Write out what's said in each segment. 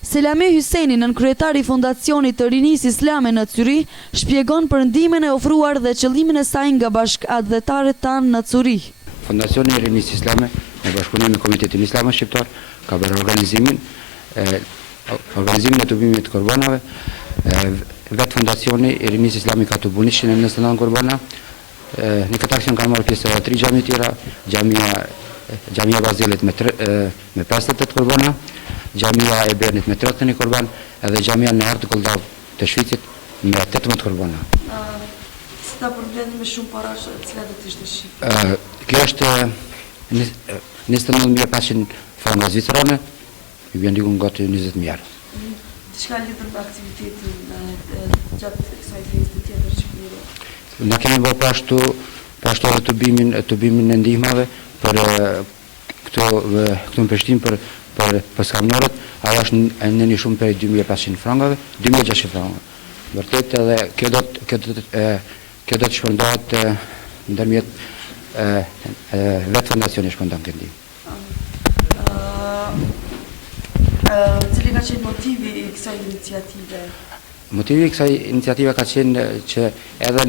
Selame Hyseni, nënkryetari i Fondacionit të Rinisë Islame në Cyri, shpjegon për ndihmën e ofruar dhe qëllimin e saj nga bashkëdhetarët tanë në Cyri. Fondacioni i Rinisë Islame, në bashkëpunim me Komitetin Islam Shqiptar, ka bërë organizimin e të bimit të korbanave. Vetë Fondacioni i Rinisë Islame ka të bunishin e nësë në korbana. Në këtë aksion kanë marrë pjesë edhe 3 xhami tjera, xhamia Bazelit me 58 korbana, xhamia e Bernit me 31 korban, edhe xhamia në Art Koldav të Shqicit me 18 korbana. Si ta përmbledh me shumë parash, cila do të ishte shifra? Kjo është 29.500 franga zvicerane, i vjen diku gati 20.000. Diçka lidhur me aktivitetin gjatë kësaj feste tjetër që bërë? Ne kemi bërë pashtu edhe të bimin e ndihmave për këtu në Prishtinë për skamnorët. Ajo është në një shumë për 2.500 frangave, 2.600 frangave. Vërtet edhe kjo do të shpërndohet ndërmjet vetë Fondacioni shpërndon këtë ndihmë. Cili ka qenë motivi i kësaj iniciative? Motivi i kësaj iniciative ka qenë që edhe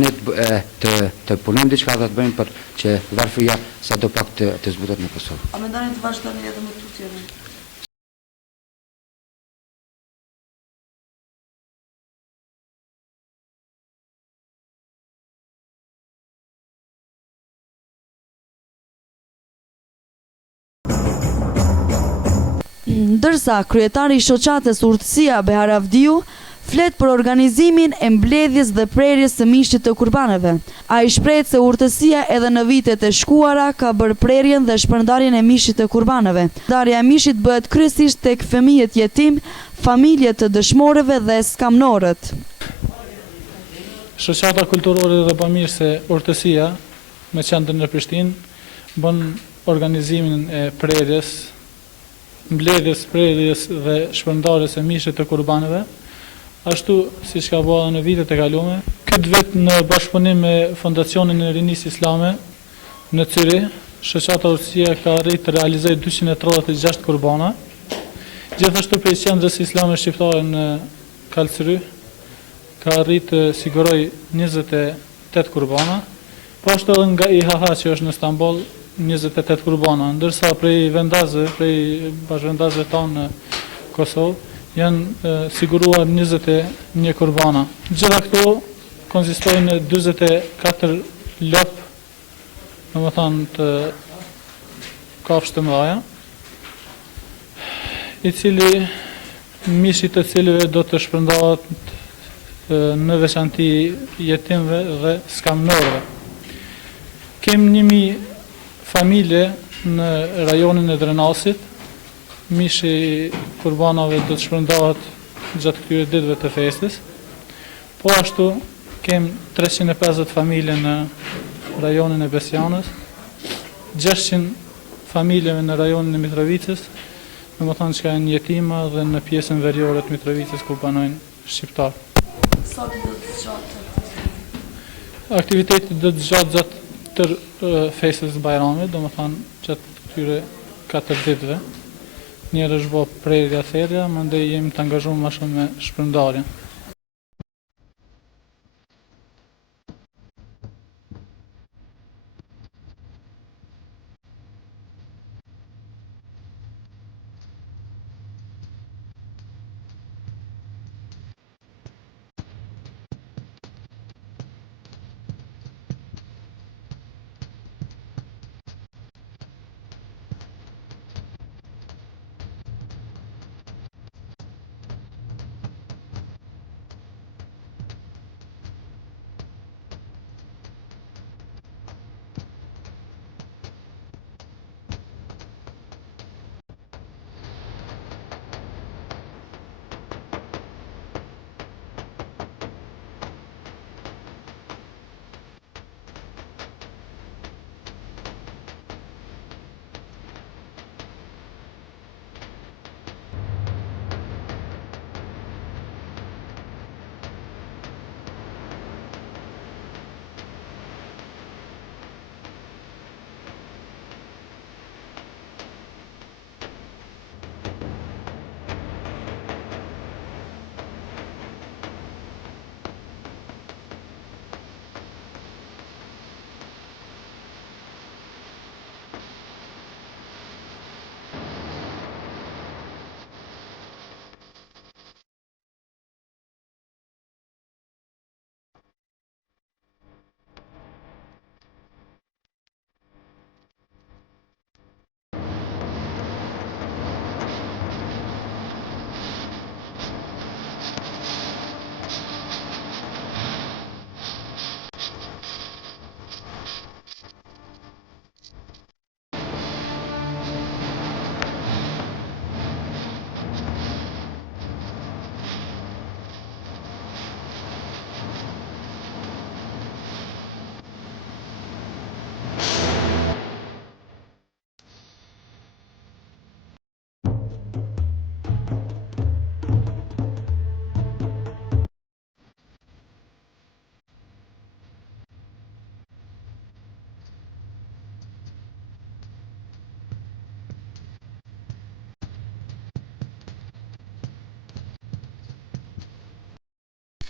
ne të punojmë diçka dhe të bëjmë për që varfëria sa do pak të zbutot në Kosovë. A mendoni të vazhdoni edhe me tutjen? Ndërsa kryetari i shoqatës Urtësia Behar Avdiu flet për organizimin e mbledhjes dhe prerjes së mishit të kurbaneve. Ai shpreh se Urtësia edhe në vitet e shkuara ka bërë prerjen dhe shpërndarjen e mishit të kurbaneve. Ndarja e mishit bëhet kryesisht tek fëmijët jetim, familjet të dëshmorëve dhe skamnorët. Shoqata kulturore dhe bamirëse Urtësia me qendrën në Prishtinë bën organizimin e prerjes, mbledhjes, prerjes dhe shpërndarjes e mishit të kurbaneve, ashtu si që ka bëha në vitet e kalume. Këtë vit në bashkëpunim me Fondacionin e Rinisë Islame në Cyri, shoqata Urtësia ka arrit të realizojë 236 kurbana. Gjithashtu prej qendrës islame shqiptare në Kalcyry ka arrit të siguroj 28 kurbana, po ashtu edhe nga IHH që është në Istanbul 28 kurbana, ndërsa prej bashkëvendasve tanë në Kosovë janë siguruar 21 kurbana. Gjitha këto konsistojnë në 24 lop, në më thanë të kafshë të mëdha, i cili mishit të cilëve do të shpërndahet në veçanti jetimve dhe skamnorëve. Kem 1000 familje në rajonin e Drenasit, mishi kurbanave do të shpërndahet gjatë këtyre ditëve të festës. Po ashtu kem 350 familje në rajonin e Besjanës, 600 familjeve në rajonin e Mitrovicës, në më thanë që ka në jetima dhe në pjesën veriore të Mitrovicës ku banojnë shqiptarë. Sa do të zgjatë? Aktivitetit do të zgjatë gjatë tër festës Bajramit, do më thanë gjatë këtyre 4 ditëve. Njerë është bo prerja therja, mandej jemi të angazhuar më shumë me shpërndarjen.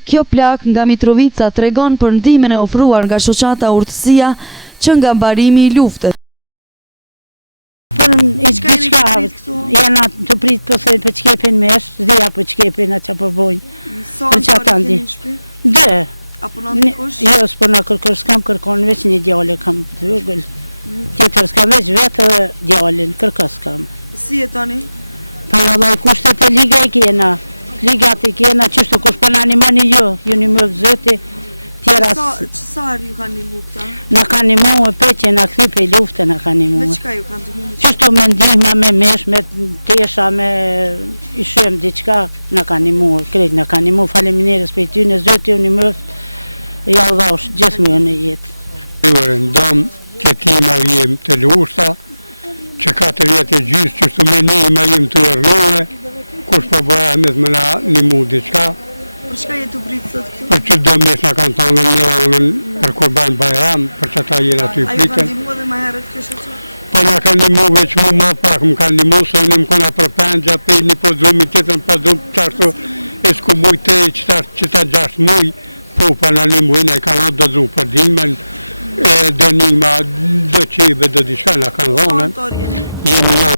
Kjo plak nga Mitrovica tregon për ndihmën e ofruar nga shoqata Urtësia që nga mbarimi i luftës. Për diçka janë të prit po thojnë për çkepin mesh, dhja për çkepin atë që po bojnë. Për çata ndi. Dë. Apo në dikush? Jo, s'po na kërkosh, s'kam kërkon veç një djalë kam të vogël. Tjetër s'kam veç vetë djalin, kërkos kam. Si jetoni? Për Allah kushtet e liga i kena. Ligat i kena, qështu kush për në animani ju një më zëti, tjera... Qësar ju kanë një mu këta? Në kanë një mu e peqe, në këthy pe lufte në kanë një mu. Me qka ju kanë të mu? Qështu me ndihma, me mesh, me tesha, me ishem, diqka, në kanë një mu, krejt në kanë një mu, faleminirës për ty, në zëti ju një mëft, ja u dhash, gjithë më në jetë. Në dam të tima jem të lushta, që 4 vjetë e gjysë, qështu me nima jem të rënove, kush po bëja me të mëna një mu diqka. Për shka jetu pritë sot këtu? Për që do mes në kanë tonë një anën për Kurban Bajram, për që ta jenë aty A ju pritën. kanë dimu edhe ma herët kjo shoqat? Po në kanë një mu veç mu ma pak, më kanë një mu, se në më kona për pendja, pe një po dhumi tjetër, po dhumi qashtu, e s'ku muj të e qëta 6 muj, po për në një muj, në i kanë do dhumi për dinmen, do njima, do qebe, do diçka në kanë dhonën. Jemi në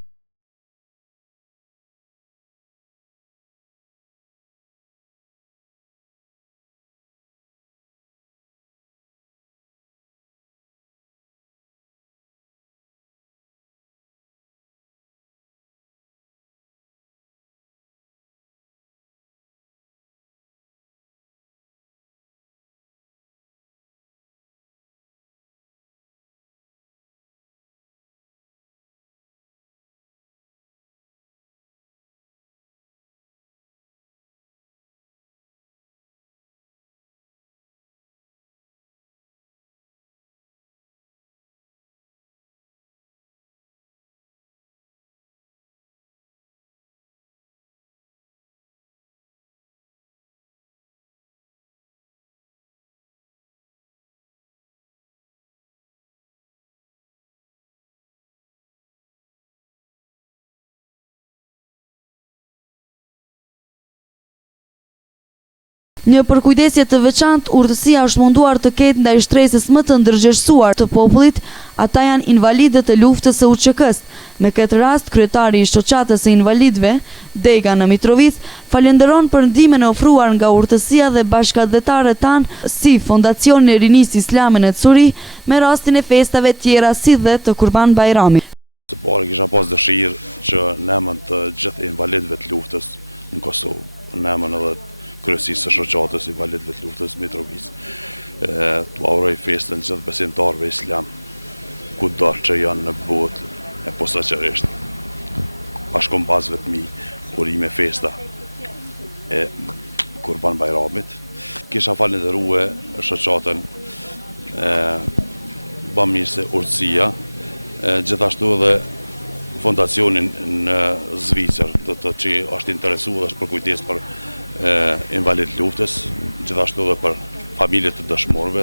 Një përkujdesje të veçantë, Urtësia është munduar të ketë ndaj shtresës më të ndërgjegjësuar të popullit, ata janë invalidët e luftës së UÇK-s. Me këtë rast, kryetari i shoqatës së invalidëve, Dega në Mitrovic, falenderon për ndihmën e ofruar nga Urtësia dhe bashkëdhetarët tanë si Fondacioni i Rinisë Islame në Curi me rastin e festave tjera si dhe të Kurban Bajramit. Së pari kisha pas dëshirë që në emën të gjithë invalidëve të luftës në Kosovë, në emën edhe kryesisë së shoqatës invalidëve të luftës Mitrovic, t'u uroj festën gjithë besimtarëve islam, kudo që janë në botë, e posaçërisht bashkëkombëtarëve të mi, urime festa e Kurban Bajramit. Kisha falenderuar shoqatën bamirëse Urtësia, gjithashtu edhe fondacionin në Zvicër, që është interesuar dhe është për kujdes për invalid luftës, gjithashtu edhe për familjet të dëshmorëve.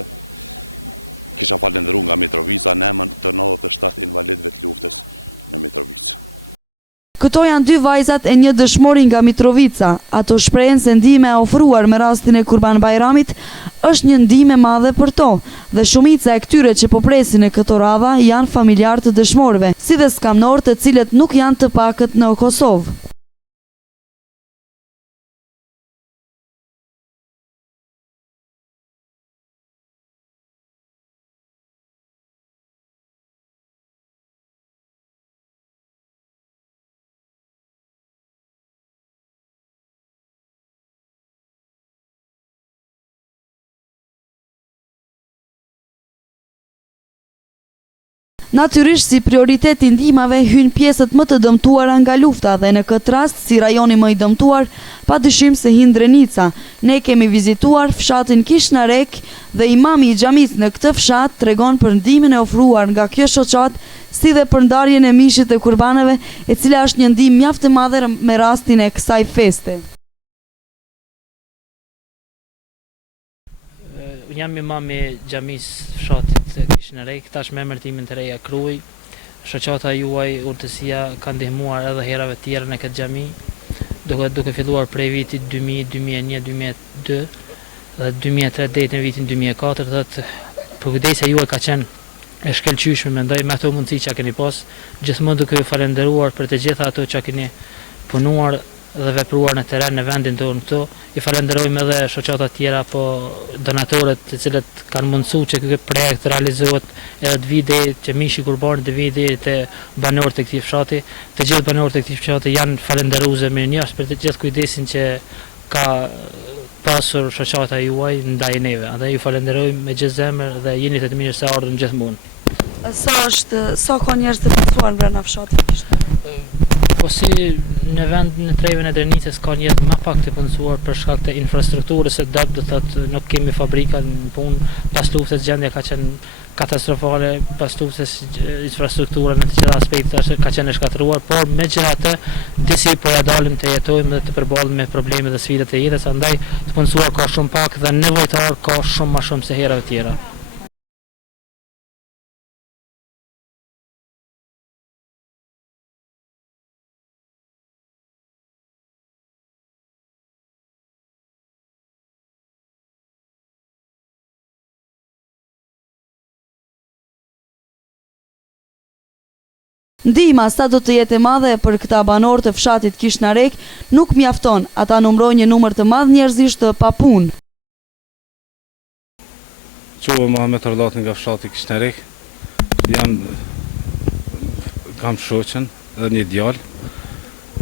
Kisha falenderuar nga Mitrovica në emër të 97 invalidëve të luftës në Mitrovic. Këto janë dy vajzat e një dëshmori nga Mitrovica. Ato shprehen se ndihma e ofruar me rastin e Kurban Bajramit është një ndihmë e madhe për to, dhe shumica e këtyre që po presin në këto radha janë familjar të dëshmorëve, si dhe skamnor të cilët nuk janë të pakët në Kosovë. Natyrisht, si prioritet i ndihmave hyn pjesët më të dëmtuara nga lufta dhe në këtë rast, si rajoni më i dëmtuar, padyshim se hin Drenica. Ne kemi vizituar fshatin Kishnarek dhe imami i xhamisë në këtë fshat tregon për ndihmën e ofruar nga kjo shoqat, si dhe për ndarjen e mishit të kurbaneve, e cila është një ndihmë mjaft e madhe me rastin e kësaj feste. Jam imam i xhamis fshatit Kishnarek, tash me emërtimin të reja Kruj. Shoqata juaj Urtësia ka ndihmuar edhe herave tjera në këtë xhami, duke filluar prej vitit 2000, 2001, 2002. dhe 2003 deri në vitin 2004, thotë përkujdesja juaj ka qenë e shkëlqyeshme, mendoj, me ato mundësi që keni pas, gjithmonë duke ju falenderuar për të gjitha ato që keni punuar dhe vepruar në teren në vendin tonë këtu. I falenderojmë edhe shoqata tjera, po donatorët të cilët kanë mundësuar që ky projekt realizohet edhe të vijë deri te mishi Kurbanit, të vijë deri te banorët e këtij fshati. Të gjithë banorët e këtij fshati janë falënderuese mirënjohës për të gjithë kujdesin që ka pasur shoqata juaj ndaj neve. Andaj ju falenderojmë me gjithë zemër dhe jeni të mirë se ardhëm gjithmonë. Sa ka njerëz të punësuar brenda fshatit Kishnarik? Po si në vend në trevën e Drenicës ka njerëz më pak të punësuar për shkak të infrastrukturës së dobët, do thotë nuk kemi fabrika në punë, pas luftës gjendja ka qenë katastrofale, pas luftës infrastruktura në të gjitha aspektet ka qenë e shkatëruar, por megjithatë disi po ja dalim të jetojmë dhe të përballemi me problemet dhe sfidat e jetës, andaj të punësuar ka shumë pak dhe nevojtar ka shumë më shumë se herave tjera. Ndihma sa do të jetë e madhe për këta banorë të fshatit Kishnarik nuk mjafton, ata numërojnë një numër të madh njerëzish të papunë. Quva Mohamed Arlat nga fshati Kishnarik, kam shoqen dhe një djalë.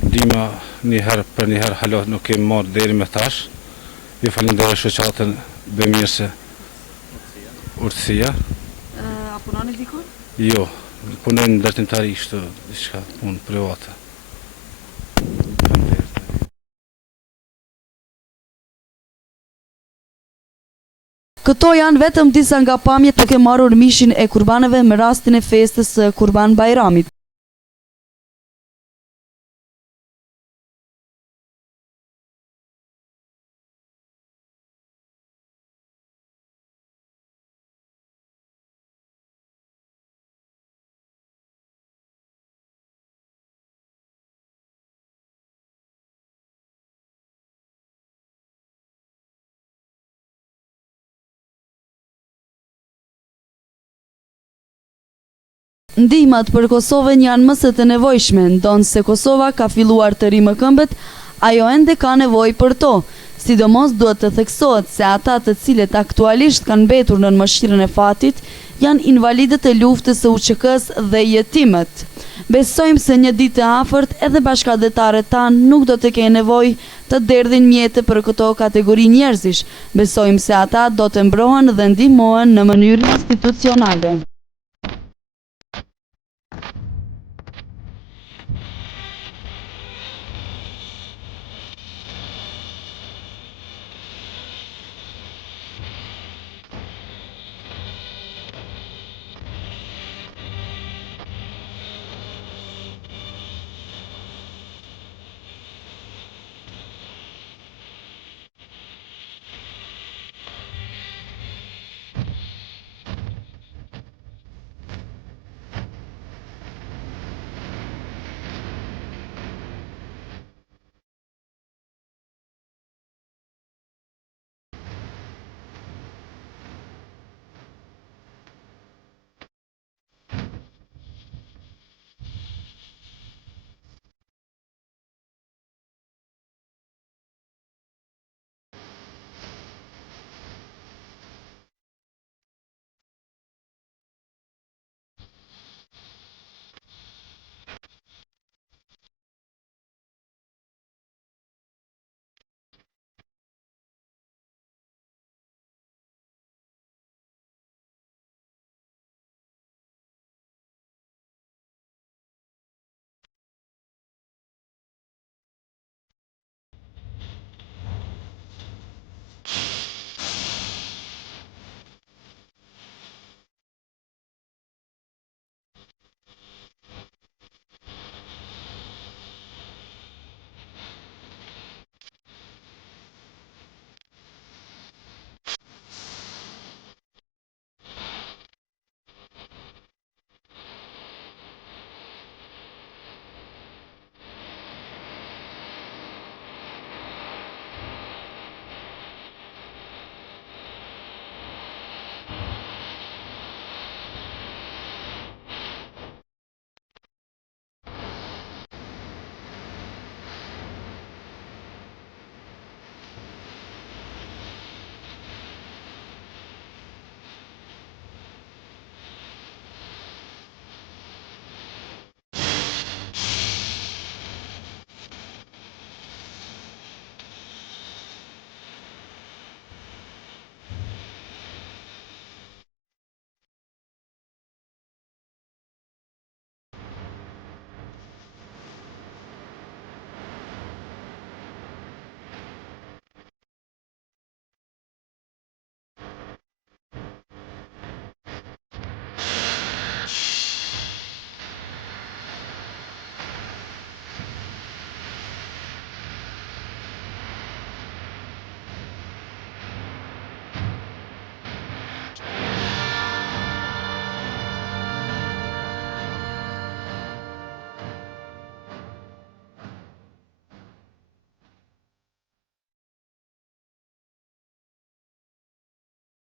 Ndihma njëherë për njëherë halat nuk kemi marrë deri me tash. Ju falenderoj shoqatën Bemirse Urtësia. A punoni dikon? Jo. Punojnë në dërtimtari kështu diçka punë private. Këto janë vetëm disa nga pamjet duke marrur mishin e kurbanëve me rastin e festës së Kurban Bayramit. Ndihmat për Kosovën janë më së të nevojshme, ndonse Kosova ka filluar të rimë këmbët, ajo ende ka nevojë për to. Sidomos duhet të theksohet se ata të cilët aktualisht kanë mbetur në mëshirën e fatit janë invalidët e luftës së UÇK-s dhe jetimet. Besojmë se një ditë e afërt edhe bashkëdhetarët tanë nuk do të kenë nevojë të derdhin mjete për këto kategori njerëzish. Besojmë se ata do të mbrohen dhe ndihmohen në mënyrë institucionale.